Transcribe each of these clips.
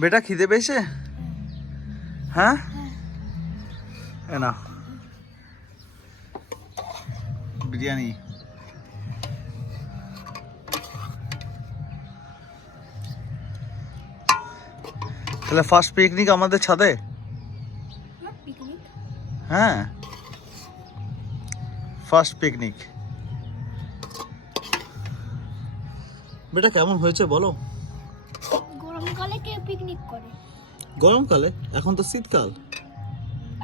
বেটা খিদে পেয়েছে? হ্যাঁ, এ না বিরিয়ানি। তাহলে ফার্স্ট পিকনিক আমাদের ছাদে। হ্যাঁ, ফার্স্ট পিকনিক। বেটা কেমন হয়েছে বলো? গরমকালে কে পিকনিক করে? গরমকালে? এখন তো শীতকাল।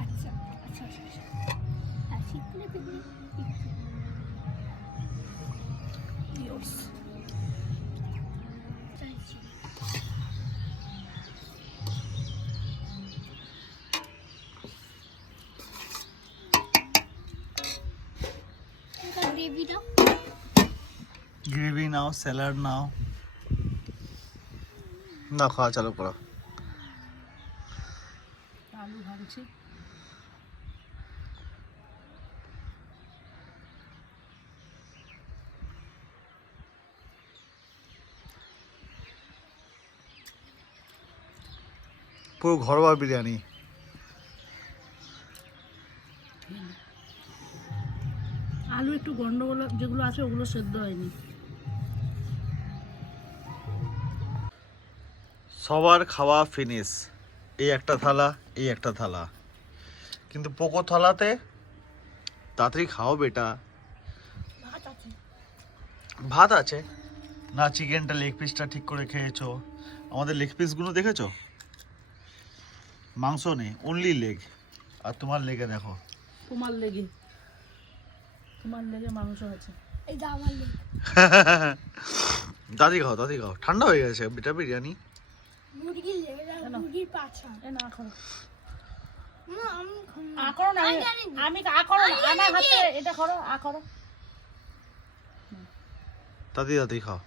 আচ্ছা আচ্ছা আচ্ছা, আর শীতকালে পিকনিক। গ্রেভি দাও, গ্রেভি নাও, স্যালাড নাও, না খাওয়া চালু করো। আলু ভাজছি। পুরো ঘরোয়া বিরিয়ানি। আলু একটু গন্ডগোল যেগুলো আছে ওগুলো সেদ্ধ হয়নি। সবার খাওয়া ফিনিশ। এই একটা থালা, এই একটা থালা, কিন্তু পোকো থালাতে তাড়াতাড়ি খাও বেটা। ভাত আছে। ভাত আছে না? চিকেনটা লেগ পিসটা ঠিক করে খেয়েছো? আমাদের লেগ পিসগুলো দেখেছো? মাংস নেই, অনলি লেগ। আর তোমার লেগে দেখো, তোমার লেগে মাংস আছে। এই যে আমার লেগ। দাদি খাও, দাদি খাও, ঠান্ডা হয়ে গেছে বেটা বিরিয়ানি। মুরগির লেগ আর মুরগির পাছা। এ না করো, না আমি খাবো না। আ করো না, আমি জানি না। আমি আ করো না, আমার হাতে এটা করো, আ করো। দাদি দাদি খাও।